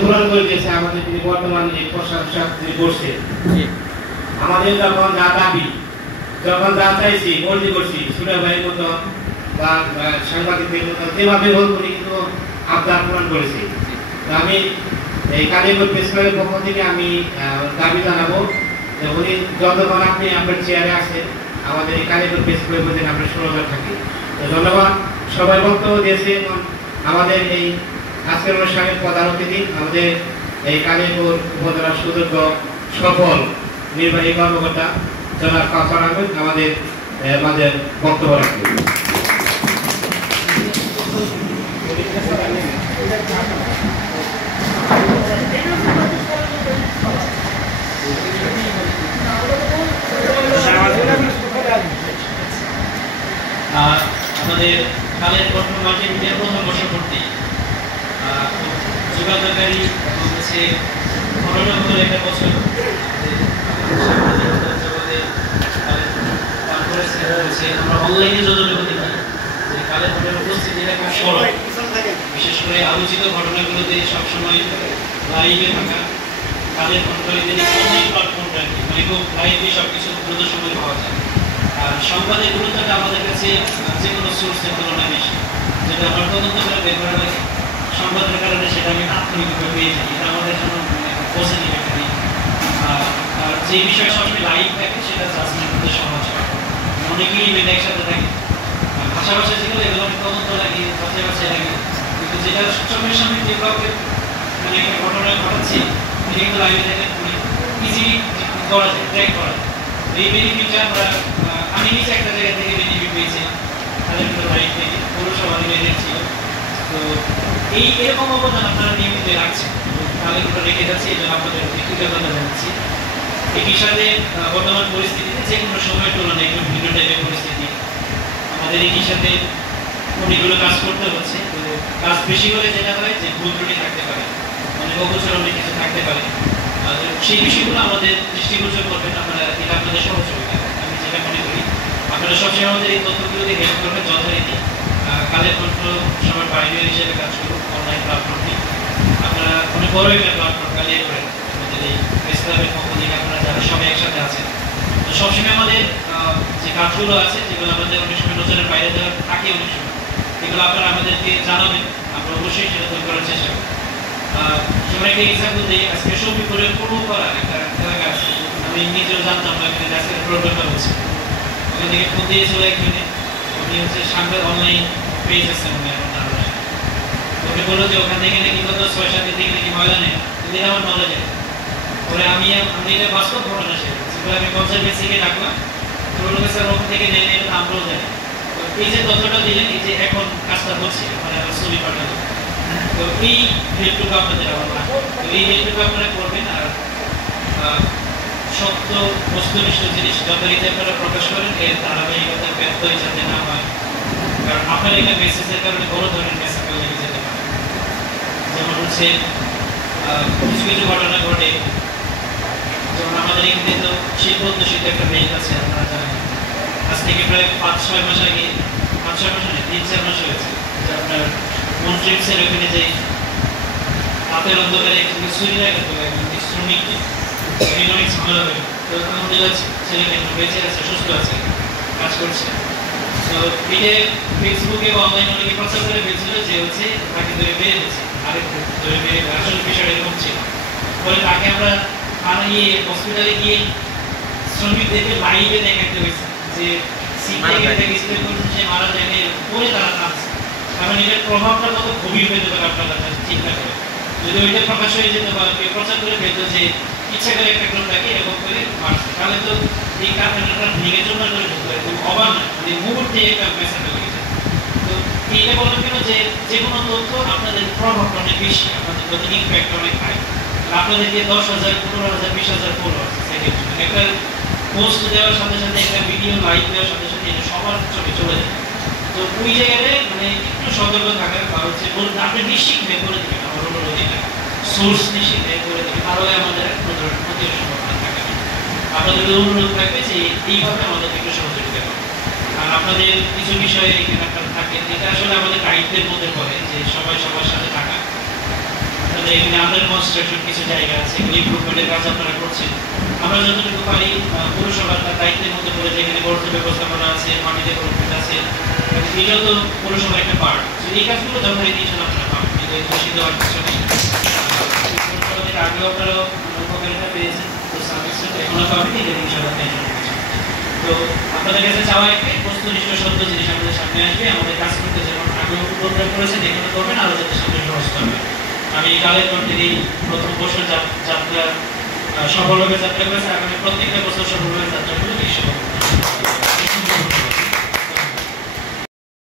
পূরণ করে দিয়েছে আমাদের যিনি বর্তমান এই প্রশাসক যিনি করছে। আমাদের যখন যা দাবি, যখন যা চাইছি মর্জি করছি, সুরা ভাইয়ের মতো বা সাংবাদিকদের মতো যেভাবে হোক উনি কিন্তু আবদার পূরণ করেছে। আমি এই কালীপুর প্রেস ক্লাবের পক্ষ থেকে আমি দাবি জানাবো যে উনি যতক্ষণ আপনি আপনার চেয়ারে আসেন আমাদের এই কালীপুর প্রেস ক্লাবের মধ্যে আমরা সুরক্ষা থাকি। ধন্যবাদ। সবাই বক্তব্য দিয়েছে এবং আমাদের এই আজকের অনুষ্ঠানের প্রধান অতিথি আমাদের এই কালীপুর উপজেলার সুযোগ্য সফল নির্বাহী কর্মকর্তা জনাব কাউসার আহমেদ আমাদের মাঝে বক্তব্য রাখবেন। আমাদের কালের প্রথম মাঠে প্রথম বর্ষপূর্তি যোগাযোগকারী হচ্ছে ঘটনাগুলোর একটা বছর আমরা অনলাইনে যোগাযোগ করতে পারি যে কালের ঘটনার উপস্থিতিটা খুব সরল, বিশেষ করে আলোচিত ঘটনাগুলোতে সবসময় লাইভে থাকা কালের ঘটনাগুলোতে অনলাইন প্ল্যাটফর্মটা মানে খুব লাইভে সবকিছু দ্রুত সময় পাওয়া যায়। আর সংবাদের গুরুত্বটা আমাদের কাছে যে কোনো সোর্সের তুলনায় বেশি, যেটা আমার তদন্ত করে বের করা লাগে সংবাদের কারণে সেটা আমি তাৎক্ষণিকভাবে পেয়ে যাই, এটা আমাদের জন্য পজিটিভ একটা দিক। আর যে বিষয় সবসময় লাইভ থাকে সেটা জাজমেন্ট করতে সহজ হয়, অনেকেই মেয়েটা একসাথে থাকে। ভাষা যেগুলো এগুলো আমি তদন্ত লাগে, বাছাই লাগে, কিন্তু যেটা চোখের সামনে যে কাউকে মানে একটা ঘটনা ঘটাচ্ছে কিন্তু লাইভে দেখে ইজিলি করা যায়, ট্র্যাক করা যায়। এই বেনিফিটটা আমি নিজে একটা জায়গা থেকে বেনিফিট পেয়েছিলাম তাদের লাইভ থেকে পৌরসভা থেকে ছিল। তো এরকম অবদান আপনারা নিয়মিত রাখছেন, তাহলে ওটা রেখে যাচ্ছে, এই জন্য আপনাদের কৃতজ্ঞতা জানাচ্ছি। একই সাথে বর্তমান পরিস্থিতিতে যে কোনো সময়ের তুলনায় একটু ভিন্ন টাইপের পরিস্থিতি, আমাদের একই সাথে অনেকগুলো কাজ করতে হচ্ছে। তো কাজ বেশি করে যেটা হয় যে ভুল ত্রুটি থাকতে পারে, অনেক অবসর অনেক কিছু থাকতে পারে, সেই বিষয়গুলো আমাদের দৃষ্টিগোচর করবেন আপনারা, এটা আপনাদের সহযোগিতা। আমি যেটা মনে করি আপনারা সবসময় আমাদের এই তথ্যগুলোতে হেল্প করবেন যথারীতি। কালের কণ্ঠ সবার পাইনিয়ার হিসেবে কাজ করুন অনলাইন প্ল্যাটফর্মটি, আপনারা অনেক বড় একটা প্ল্যাটফর্ম কালিয়ে করেন আমাদের এই প্রেস ক্লাবের পক্ষ থেকে আপনারা যারা সবাই একসাথে আছেন। তো সবসময় আমাদের যে কাজগুলো আছে যেগুলো আমাদের অনেক সময় নজরের বাইরে দেওয়া থাকে অনেক সময়, এগুলো আপনারা আমাদেরকে জানাবেন, আমরা অবশ্যই সেটা তৈরি করার চেষ্টা করব। যেমন একটা এক্সাম্পল দিই, আজকে সৌমিপুরের পূর্ব করা একটা এলাকা আছে, আমি নিজেও জানতাম না এখানে আজকের প্রোগ্রামটা হচ্ছে। ওখান থেকে ফোন দিয়েছিল একজনে, উনি হচ্ছে সাংবাদ অনলাইন পেজ আছে উনি বললো যে ওখান থেকে নাকি কত 6-7 দিন থেকে নাকি ময়লা নেয়, কিন্তু এটা আমার নলেজে পরে আমি এটা বাস্তব ঘটনা সেটা আমি কনসালটেন্সিকে ডাকলাম, তো বললো স্যার ওখান থেকে নেন, এটা আমরাও জানি। তো এই যে তথ্যটা দিলেন, এই যে এখন কাজটা হচ্ছে মানে ছবি পাঠালো, তো এই হেল্পটুকু আপনাদের আমার লাগবে, তো এই হেল্পটুকু আপনারা করবেন। আর সত্য বস্তুনিষ্ঠ জিনিস যথারীতি আপনারা প্রকাশ করেন, এর ধারাবাহিকতা ব্যর্থ হয়ে যাতে না হয়, কারণ আপনার একটা মেসেজের কারণে বড় ধরনের মেসেজ লেগে যেতে পারে। যেমন হচ্ছে কিছু কিছু ঘটনা ঘটে, যেমন আমাদের এখানে তো শিল্প অধ্যুষিত একটা মেইল আছে, আপনারা জানেন আজ থেকে প্রায় 5-6 মাস আগে, 5-6 মাস নয় 3-4 মাস হয়েছে, যে আপনার মন্ট্রিক্সের ওখানে যে হাতের অন্ধকারে একজনকে ছুরি লাগে তো একজন শ্রমিককে অনেক ঝামেলা হয়ে, তো আমাদের ছেলেটা বেঁচে আছে, সুস্থ আছে, কাজ করছে। তো এটা ফেসবুকে বা অনলাইনে অনেকে প্রচার করে ফেলছিল যে হচ্ছে তাকে ধরে বেড়ে দিচ্ছে, আরেক ধরে বেড়ে, আসলে বিষয়টা এরকম ছিল। ফলে তাকে আমরা গিয়ে হসপিটালে গিয়ে শ্রমিকদেরকে লাইভে দেখাতে হয়েছে যে সে মারা যায়নি, পরে তারা নামছে। কারণ এটার প্রভাবটা কত গভীর হয়ে যেতে পারে আপনারা চিন্তা করে, যদি ওইটা প্রকাশ হয়ে যেতে পারে, প্রচার করে ফেলতো যে ইচ্ছা করে একটা গ্রুপটাকে এরকম করে মারছে, তাহলে তো এই কারখানাটা ভেঙে জমা করে ঢুকতে হয়, খুব অবাক নয়, মানে মুহূর্তে একটা মেসেজ হয়ে গেছে। তো এইটা বলার কেন যে কোনো তথ্য আপনাদের প্রভাবটা অনেক বেশি, আপনাদের প্রতি ইম্প্যাক্ট অনেক হাই। আপনাদেরকে 10,000, 15,000, 20,000 ফলোয়ার একটা পোস্ট দেওয়ার সাথে সাথে, একটা ভিডিও লাইভ দেওয়ার সাথে সাথে এটা সবার চোখে চলে যায়। তো ওই জায়গাতে মানে একটু সতর্ক থাকার বা হচ্ছে বলতে আপনি নিশ্চিত হয়ে করে দেবেন, আমার অনুরোধ এটা সোর্স নিশ্চিত হয়ে করে দেবেন, তাহলে আমাদের ক্ষতির সম্ভাবনা থাকে না। আপনাদের অনুরোধ থাকবে যে এইভাবে আমাদের একটু সহযোগিতা করবে। আর আপনাদের কিছু বিষয়ে এখানে আপনার থাকে, এটা আসলে আমাদের দায়িত্বের মধ্যে পড়ে যে সবাই সবার সাথে থাকা। আমাদের এখানে আন্ডার কনস্ট্রাকশন কিছু জায়গা আছে, এগুলো ইমপ্রুভমেন্টের কাজ আপনারা করছেন। আমরা যতটুকু পারি পৌরসভার দায়িত্বের মধ্যে পড়ে যেখানে বর্জ্য ব্যবস্থাপনা আছে, মাটি ডেভেলপমেন্ট আছে, এটাও তো পৌরসভার একটা পার্ট। এই কাজগুলো যখন দিয়েছেন আপনারা পাবেন, কিন্তু খুশি দেওয়ার কিছু নেই। পৌরসভাদের আগেও আপনারা উপকারিতা পেয়েছেন, তো সার্ভিসটা এখনো পাবেন, এটা ইনশাআল্লাহ টেনশন করছে। তো আপনাদের কাছে চাওয়া একটাই, বস্তুনিষ্ঠ সত্য জিনিস আমাদের সামনে আসবে, আমাদের কাজ করতে যেমন আগ্রহ প্রকাশ করেছেন এখানে করবেন, আরো যাতে সামনে সহজ করবেন। আমি কালের কণ্ঠের এই প্রথম বছর যাত্রা সফলভাবে যাত্রা করেছে, আগামী প্রত্যেকটা বছর সফলভাবে যাত্রা করলে বিশ্ব